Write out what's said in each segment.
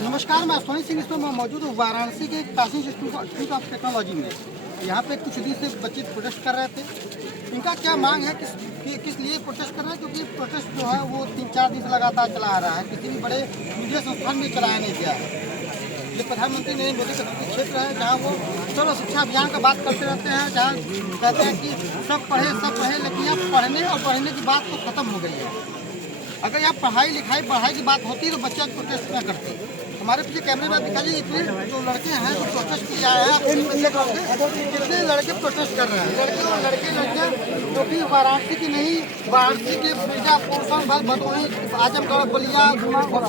नमस्कार, मैं सोनी सिंह इसमें मैं मौजूद हूँ वाराणसी के काशी इंस्टीट्यूट ऑफ टेक्नोलॉजी में। यहाँ पे कुछ दिन से बच्चे प्रोटेस्ट कर रहे थे। इनका क्या मांग है, किस लिए प्रोटेस्ट कर रहे हैं? क्योंकि प्रोटेस्ट जो है वो 3-4 दिन से लगातार चला आ रहा है, किसी भी बड़े मीडिया संस्थान में चलाया नहीं गया है। ये प्रधानमंत्री नरेंद्र मोदी का क्षेत्र है जहाँ वो सर्व शिक्षा अभियान का बात करते रहते हैं, जहाँ कहते हैं कि सब पढ़े, लेकिन यहाँ पढ़ने और पढ़ने की बात तो खत्म हो गई है। अगर यहाँ पढ़ाई की बात होती तो बच्चे प्रोटेस्ट न करते। हमारे पीछे कैमरे में दिखा जी, इतने जो लड़के हैं जो प्रोटेस्ट किए आए हैं, कितने लड़के प्रोटेस्ट कर रहे हैं। लड़के और लड़कियाँ जो कि वाराणसी की नहीं, वाराणसी के मिर्जापुर, भदोही, आजमगढ़, बलिया,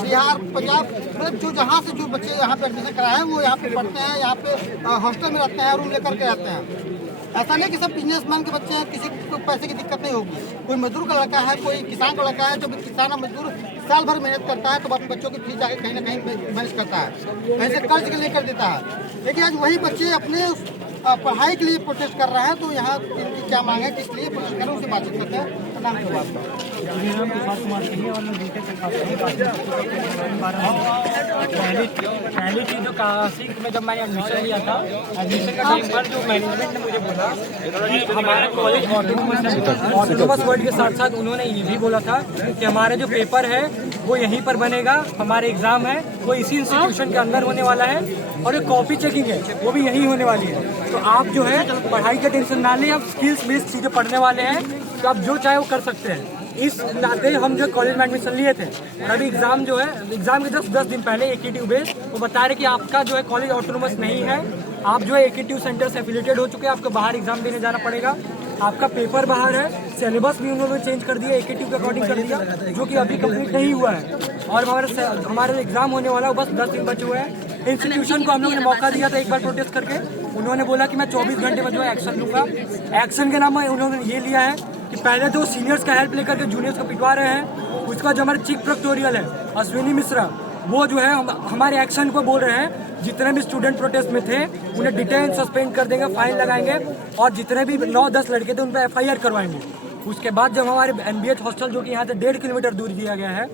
बिहार, पंजाब, मतलब जो जहाँ से जो बच्चे यहाँ पे एडमिशन कराए हैं वो यहाँ पे पढ़ते हैं, यहाँ पे हॉस्टल में रहते हैं, रूम लेकर के रहते हैं। ऐसा नहीं कि सब बिजनेसमैन के बच्चे हैं, किसी को पैसे की दिक्कत नहीं होगी। कोई मजदूर का लड़का है, कोई किसान का लड़का है, जो किसान और मजदूर साल भर मेहनत करता है तो अपने बच्चों की फीस जाके कहीं ना कहीं मैनेज करता है, कहीं से कर्ज के लेकर देता है। लेकिन आज वही बच्चे अपने पढ़ाई के लिए प्रोटेस्ट कर रहे हैं। तो यहाँ इनकी क्या मांग है, किस लिए प्रोटेस्ट कर रहे हैं, उससे बातचीत करते हैं। पहली चीज जो काशी में जब मैंने एडमिशन लिया था, एडमिशन का टाइम पर जो मैनेजमेंट ने मुझे बोला कि हमारा कॉलेज ऑटोनोमस वर्ल्ड के साथ साथ उन्होंने ये भी बोला था कि हमारे जो पेपर है वो यहीं पर बनेगा, हमारे एग्जाम है वो इसी इंस्टीट्यूशन के अंदर होने वाला है, और एक कॉपी चेकिंग है वो भी यहीं होने वाली है। तो आप जो है पढ़ाई का टेंशन ना लें, आप स्किल्स बेस्ड चीजें पढ़ने वाले हैं, तो आप जो चाहे वो कर सकते हैं। इस नाते हम जो कॉलेज में एडमिशन लिए थे, और अभी एग्जाम जो है, एग्जाम के जस्ट 10 दिन पहले एकेटिव बेस वो बता रहे कि आपका जो है कॉलेज ऑटोनोमस नहीं है, आप जो है एकेटिव सेंटर से एफिलिएटेड हो चुके हैं, आपको बाहर एग्जाम देने जाना पड़ेगा, आपका पेपर बाहर है, सिलेबस भी उन्होंने चेंज कर दिया, एकेटिव के अकॉर्डिंग कर दिया, जो कि अभी कंप्लीट नहीं हुआ है, और हमारे एग्जाम होने वाला बस 10 दिन बचे हुए हैं। इंस्टीट्यूशन को हम लोगों ने मौका दिया था एक बार प्रोटेस्ट करके, उन्होंने बोला कि मैं 24 घंटे में जो है एक्शन लूंगा। एक्शन के नाम में उन्होंने ये लिया है कि पहले तो सीनियर्स का हेल्प लेकर के जूनियर्स को पिटवा रहे हैं, उसके बाद जो हमारे चीफ प्रोक्टोरियल है अश्विनी मिश्रा, वो जो है हमारे एक्शन को बोल रहे हैं जितने भी स्टूडेंट प्रोटेस्ट में थे उन्हें डिटेन सस्पेंड कर देंगे, फाइन लगाएंगे, और जितने भी 9-10 लड़के थे उन पर FIR करवाएंगे। उसके बाद जब हमारे NBH हॉस्टल जो कि यहाँ से 1.5 किलोमीटर दूर दिया गया है,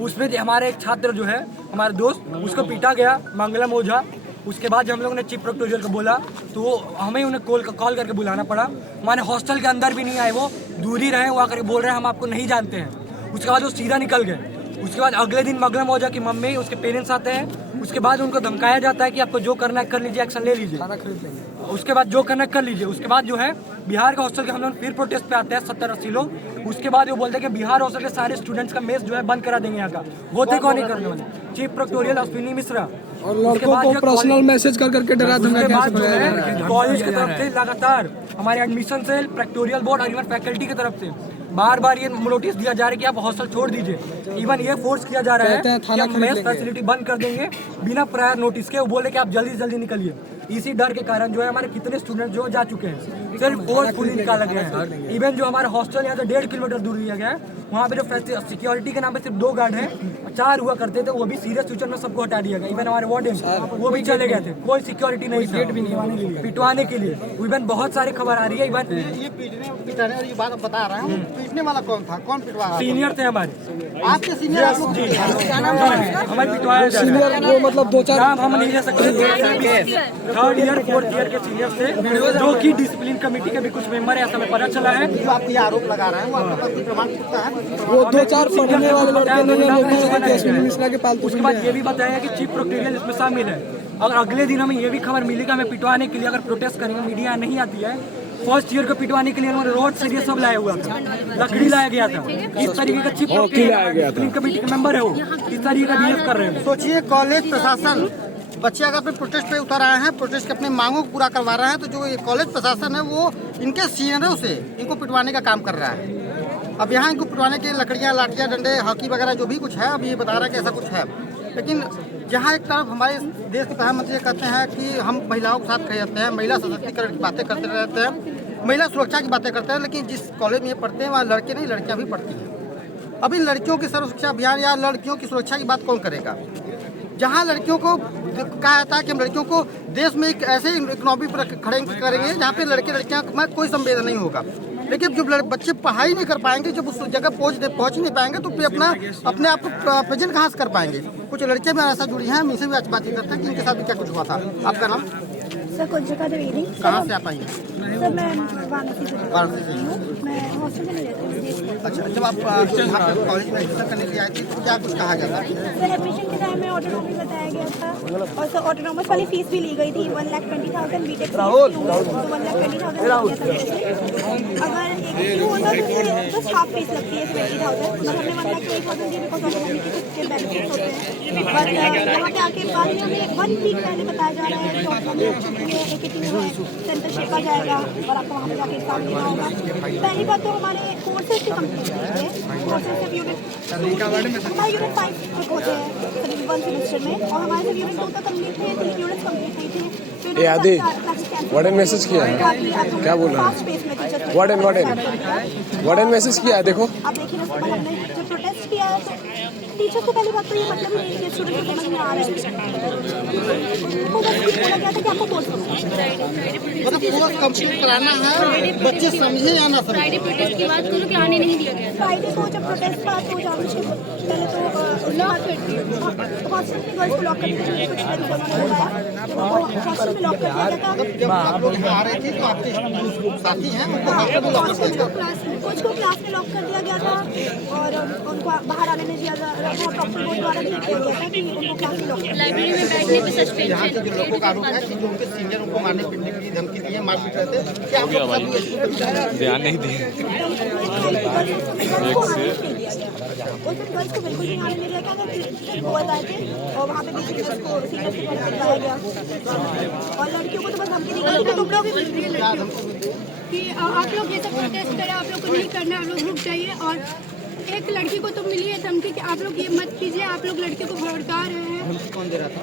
उसमें हमारे एक छात्र जो है हमारे दोस्त, उसको पीटा गया, मंगलम ओझा। उसके बाद जब हम लोगों ने चीफ प्रोक्टोरियल को बोला तो हमें उन्हें कॉल करके बुलाना पड़ा। हमारे हॉस्टल के अंदर भी नहीं आए, वो दूर ही रहे, वो आकर बोल रहे हैं हम आपको नहीं जानते हैं। उसके बाद वो सीधा निकल गए। उसके बाद अगले दिन मंगलम ओझा की मम्मी, उसके पेरेंट्स आते हैं, उसके बाद उनको धमकाया जाता है कि आपको जो करना है कर लीजिए, एक्शन ले लीजिए, उसके बाद जो करना है कर लीजिए। उसके बाद जो है बिहार के हॉस्टल के हम लोग फिर प्रोटेस्ट पे आते हैं 70-80 लोग। उसके बाद वो बोलते हैं कि बिहार हॉस्टल के सारे स्टूडेंट्स का मेस जो है बंद करा देंगे यहाँ का। वो थे कौन नहीं करने वाले, चीफ प्रोक्टोरियल अश्विनी मिश्रा। और लड़कों को पर्सनल मैसेज कर करके डरा धमका कॉलेज की तरफ से लगातार हमारे एडमिशन सेल, प्रोक्टोरियल बोर्ड और इवन फैकल्टी की तरफ से बार बार ये नोटिस दिया जा रहा है कि आप हॉस्टल छोड़ दीजिए। इवन ये फोर्स किया जा रहा है कि हम मेस फैसिलिटी बंद कर देंगे बिना प्रायर नोटिस के। वो बोले कि आप जल्दी से जल्दी निकलिए। इसी डर के कारण जो है हमारे कितने स्टूडेंट जो जा चुके हैं, सिर्फ फोर्सफुली निकाला गया है। इवन जो हमारा हॉस्टल यहाँ से 1.5 किलोमीटर दूर लिया गया है, वहाँ पे जो सिक्योरिटी के नाम पे सिर्फ 2 गार्ड हैं, 4 हुआ करते थे, वो भी सीरियस फ्यूचर में सबको हटा दिया गया। इवन हमारे वार्डन वो भी चले गए थे, कोई सिक्योरिटी नहीं, गेट भी नहीं पिटवाने के लिए। इवन बहुत सारी खबर आ रही है। इवन ये पिटने और ये बात बता रहा हूँ, पीटने वाला कौन था, कौन पिटवा रहा? सीनियर थे हमारे। आपके सीनियर? हमारे पिटवाया सीनियर वो मतलब 2-4 नाम हम नहीं ले सकते। 3rd ईयर 4th ईयर के सीनियर थे, जो कि डिसिप्लिन कमेटी के भी कुछ मेंबर है, ऐसा हमें पता चला है। जो आपको ये आरोप लगा रहे हैं वो आपके पास प्रमाण पुख्ता है? वो 2-4 पढ़ने वाले लड़के ने अश्विनी मिश्रा के पालतू। उसके बाद ये भी बताया कि चीफ प्रोक्टोरियल इसमें शामिल है। और अगले दिन हमें ये भी खबर मिली कि हमें पिटवाने के लिए अगर प्रोटेस्ट करेंगे, मीडिया नहीं आती है, 1st ईयर को पिटवाने के लिए हमारे रोड से ये सब लाया हुआ था, लकड़ी लाया गया था। इस तरीके का चीफ प्रोक्टोरियल कमेटी के मेंबर है, वो इस तरीके का बिहेव कर रहे हैं। सोचिए, कॉलेज प्रशासन, बच्चे अगर अपने प्रोटेस्ट पे उतर आए हैं, प्रोटेस्ट के अपने मांगों को पूरा करवा रहे हैं, तो जो ये कॉलेज प्रशासन है वो इनके सीनियरों से इनको पिटवाने का काम कर रहा है। अब यहाँ इनको पिटवाने के लकड़ियाँ, लाठियाँ, डंडे, हॉकी वगैरह जो भी कुछ है, अब ये बता रहा है कि ऐसा कुछ है। लेकिन जहाँ एक तरफ हमारे देश के प्रधानमंत्री कहते हैं कि हम महिलाओं के साथ खड़े रहते हैं, महिला सशक्तिकरण की बातें करते रहते हैं, महिला सुरक्षा की बातें करते हैं, लेकिन जिस कॉलेज में ये पढ़ते हैं वहाँ लड़के नहीं लड़कियाँ भी पढ़ती हैं। अब इन लड़कियों की सर्व शिक्षा अभियान या लड़कियों की सुरक्षा की बात कौन करेगा? जहाँ लड़कियों को कहा जाता है कि हम लड़कियों को देश में एक ऐसे इकोनॉमी पर खड़े करेंगे जहाँ पे लड़के लड़कियाँ में कोई संवेदन नहीं होगा। लेकिन जब बच्चे पढ़ाई नहीं कर पाएंगे, जब उस जगह पहुंच नहीं पाएंगे तो फिर अपने आप को प्रेजेंट कहाँ से कर पाएंगे। कुछ लड़कियां भी ऐसा जुड़ी हैं, हम इनसे भी आज बातचीत करते हैं कि इनके साथ भी क्या कुछ हुआ था। आपका नाम? सर कुंजका द्विवेदी। कहाँ से आप आई हैं? सर मैं वाराणसी से हूँ, मैं हॉस्टल में नहीं रहती हूँ। अच्छा, जब आप यहाँ पे कॉलेज में एडमिशन करने के लिए आई थी तो क्या कुछ कहा गया था? सर एडमिशन के टाइम में ऑटोनॉमी बताया गया था और सर ऑटोनॉमस वाली फीस भी ली गई थी 1,20,000 बीटेक तो 1,20,000 अगर एक होता तो बस हाफ फीस लगती है 70,000, मतलब हमने 1,20,000 दी बिकॉज ऑटोनॉमी के कुछ बेनिफिट्स होते हैं। बट यहाँ पे आके बाद में हमें 1 वीक पहले बताया जा रहा है कि ऑटोनॉमी सेंटर शेपा जाएगा और आपको वहाँ पे जाके एग्जाम देना होगा। पहली बात तो हमारे कोर्सेज की कंप्लीट है, कोर्सेज से हमारे यूनिट 5 तक होते हैं 1 सेमेस्टर में और हमारे से यूनिट 2 तक कंप्लीट थे, 3 यूनिट्स कंप्लीट नहीं थे। आदि वार्डन मैसेज किया है, क्या बोल रहा है वार्डन मैसेज किया है, देखो आप देखिए ना, सुबह हमने जब प्रोटेस्ट किया है तो टीचर्स को पहली बात तो ये मतलब ही नहीं कि स्टूडेंट को समझ में आ रहा है, उनको बस ये बोला गया था कि आपको कोर्स मतलब कोर्स कंप्लीट कराना है, बच्चे समझे या ना समझे। फ्राइडे प्रोटेस्ट की बात करो कि आने नहीं दिया गया। फ्राइडे को जब प्रोटेस्ट था तो पहले तो लॉक कर दिया, हॉस्टल में गर्ल्स को लॉक कर दिया, कुछ दिन हॉस्टल में लॉक कर दिया था। जब आप लोग यहाँ आ रहे थे तो आपके साथी हैं उनको हॉस्टल में लॉक कर दिया गया। कुछ को क्लास में लॉक कर दिया गया था और उनको बाहर आने नहीं दिया गया, प्रॉपर बोर्ड द्वारा भी किया गया था कि उनको क्लास में लॉक कर दिया। लाइब्रेरी में बैठने पे यहाँ के सस्पेंशन। जो लोगों का आरोप है कि जो उनके सीनियर उनको मारने पीटने की धमकी दी है, मारपीट रहे थे, क्या आप लोग ध्यान नहीं दिए। गर्ल्स को बिल्कुल भी आने नहीं दिया गया, वो आए थे और वहाँ पे भी सीनियर्स को बताया गया और लड़कियों को तो बस धमकी दी गई कि तुम लोग कि आप लोग ये सब प्रोटेस्ट करें, आप लोग को नहीं करना, आप लोग रुक जाइए। और एक लड़की को तो मिली है धमकी कि आप लोग ये मत कीजिए, आप लोग लड़की को भड़का रहे हैं। कौन दे रहा था?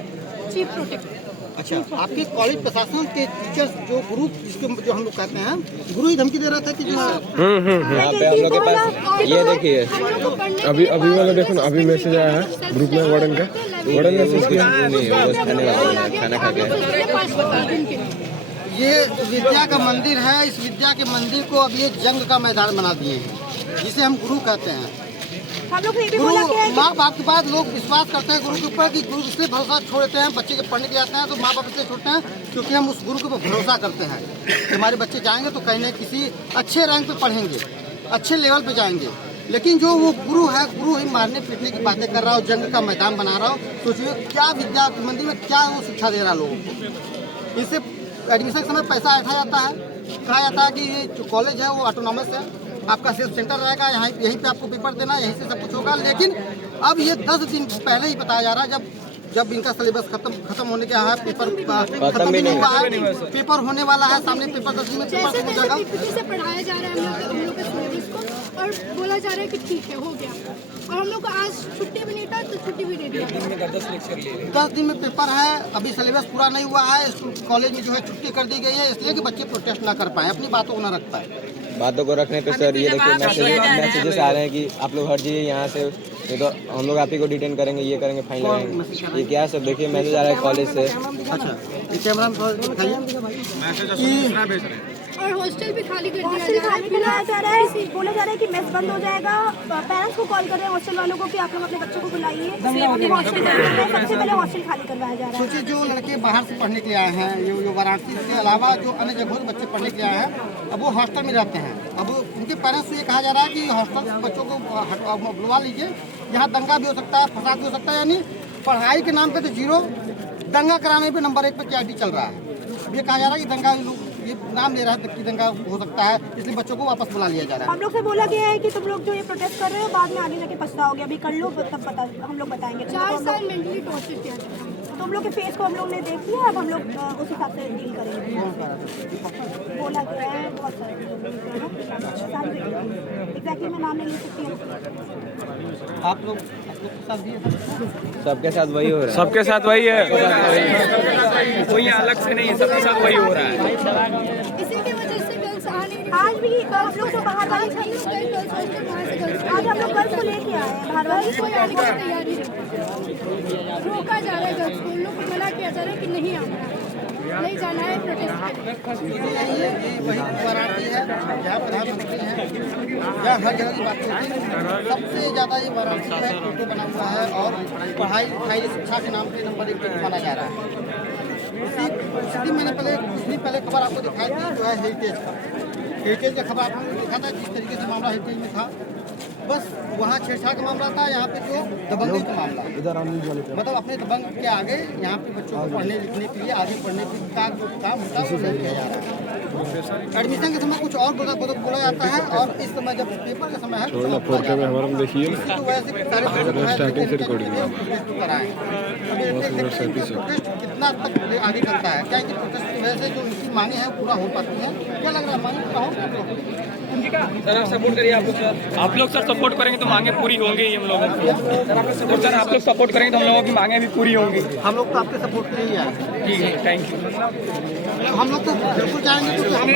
Chief protector. अच्छा, आपके कॉलेज प्रशासन के टीचर्स जो गुरु जिसको जो हम लोग कहते हैं गुरु ही धमकी दे रहा था कि जो यहाँ पे हम लोग के पास ये देखिए अभी वाला देखो ना, अभी मैसेज आया है ग्रुप में वार्डन का, वार्डन मैसेज किया नहीं, बस खाने वाला खाना खा के। ये विद्या का मंदिर है, इस विद्या के मंदिर को अब ये जंग का मैदान बना दिए हैं, जिसे हम गुरु कहते हैं। हम लोग ने ये भी गुरु बोला कि माँ बाप के बाद लोग विश्वास करते हैं गुरु के ऊपर कि गुरु इसलिए भरोसा छोड़ देते हैं, बच्चे जब पढ़ने के जाते हैं तो माँ बाप इसलिए छोड़ते हैं क्योंकि हम उस गुरु के ऊपर भरोसा करते हैं कि हमारे बच्चे जाएंगे तो कहीं न किसी अच्छे रैंक पे पढ़ेंगे, अच्छे लेवल पे जाएंगे। लेकिन जो वो गुरु है, गुरु ही मारने पीटने की बातें कर रहा हो, जंग का मैदान बना रहा हो, सोचिए क्या विद्या मंदिर में क्या वो शिक्षा दे रहा लोगों को। इससे एडमिशन के समय पैसा ऐठा जाता है, कहा जाता है कि ये जो कॉलेज है वो ऑटोनॉमस है, आपका सेल्फ सेंटर रहेगा, यहीं पे आपको पेपर देना, यहीं से सब कुछ होगा। लेकिन अब ये 10 दिन पहले ही बताया जा रहा है, जब इनका सिलेबस खत्म होने के है, पेपर खत्म भी नहीं हुआ है, पेपर होने वाला है, सामने पेपर 10 दिन में पेपर हो जाएगा। से पढ़ाया जा रहा है हम लोग के सिलेबस को और बोला जा रहा है कि ठीक है हो गया, और हम लोग को आज छुट्टी भी नहीं था तो छुट्टी भी दे दिया। 10 दिन में पेपर है, अभी सिलेबस पूरा नहीं हुआ है, कॉलेज में जो है छुट्टी कर दी गई है, इसलिए कि बच्चे प्रोटेस्ट ना कर पाए, अपनी बातों को ना रख पाए। बातों को रखने पे सर ये देखिए मैसेजेस आ रहे हैं कि आप लोग हट जाइए यहाँ से, ये तो हम लोग आप ही को डिटेन करेंगे, ये करेंगे, फाइन लगाएंगे। ये क्या सब देखिए मैसेज आ रहा है कॉलेज से। अच्छा, ये कैमरा और हॉस्टल भी खाली कर हॉस्टल खाली कराया जा रहा है, बोला जा रहा है कि मेस बंद हो जाएगा। पेरेंट्स को कॉल कर रहे हैं हॉस्टल वालों को कि आप लोग अपने बच्चों को बुलाइए, हॉस्टल सबसे पहले हॉस्टल खाली करवाया जा रहा है। सोचिए जो लड़के बाहर से पढ़ने के लिए आए हैं, जो वाराणसी के अलावा जो अन्य जगहों से बच्चे पढ़ने के लिए आए हैं, अब वो हॉस्टल में रहते हैं। अब उनके पेरेंट्स से ये कहा जा रहा है कि हॉस्टल बच्चों को बुलवा लीजिए, यहाँ दंगा भी हो सकता है, फसाद भी हो सकता है, यानी पढ़ाई के नाम पे तो 0, दंगा कराने पे नंबर 1 पे क्या चल रहा है। अब ये कहा जा रहा है कि दंगा ये नाम ले रहा है कि दंगा हो सकता है, इसलिए बच्चों को वापस बुला लिया जा रहा है। हम लोग से बोला गया है कि तुम लोग जो ये प्रोटेस्ट कर रहे हो बाद में आगे जाके पछताओगे, अभी कर लो तब पता हम लोग बताएंगे। 4 साल मेंटली टॉर्चर किया जाता है। तुम लोग के फेस को हम लोग ने देख लिया, अब हम लोग उस हिसाब से डील करेंगे। बोला गया है बहुत सारे एग्जैक्टली मैं नाम नहीं ले सकती। आप लोग के साथ भी है? सबके साथ वही हो रहा है, सबके साथ वही है, कोई अलग से नहीं, सबके साथ वही हो रहा है। इसी की वजह से गर्ल्स आ नहीं रही। आज भी हम लोग तो बाहर वाली आज हम लोग गर्ल्स को लेके आए हैं, बाहर वाली कोई आने की तैयारी नहीं, रोका जा रहा है गर्ल्स को, उन लोग को मना किया जा रहा है कि नहीं आना। नहीं जाना है प्रोटेस्ट करने। ये वही वाराणसी है जहाँ प्रधानमंत्री हैं, जहाँ हर जगह की बात होती है। सबसे ज़्यादा ये वाराणसी जो है फोटो बना हुआ है और पढ़ाई लिखाई शिक्षा के नाम पे नंबर 1 पे माना जा रहा है। कुछ दिन पहले खबर आपको दिखाई थी जो है हेरिटेज का खबर आपको देखा था जिस तरीके से मामला हेरिटेज में था। बस वहाँ छेड़छाड़ का मामला था, यहाँ पे जो दबंगी का मामला मतलब अपने दबंग के आगे यहाँ पे बच्चों को पढ़ने लिखने के लिए आगे पढ़ने का जो काम होता है वो नहीं किया जा रहा है। एडमिशन के समय कुछ और बोला जाता है और इस समय जब पेपर का समय है तो कितना तक आगे चलता है, क्या प्रोटेस्ट की वजह से जो उनकी मांगे हैं पूरा हो पाती है? क्या लग रहा है मांगे पूरा हो? सर आप सपोर्ट करिए, आप लोग सर सपोर्ट करेंगे तो मांगे पूरी होंगी हम लोगों की। और सर आप लोग सपोर्ट करेंगे तो हम लोगों की मांगे भी पूरी होंगी। हम लोग तो आपके सपोर्ट के लिए आए। ठीक है, थैंक यू। हम लोग तो बिल्कुल जाएंगे क्योंकि हम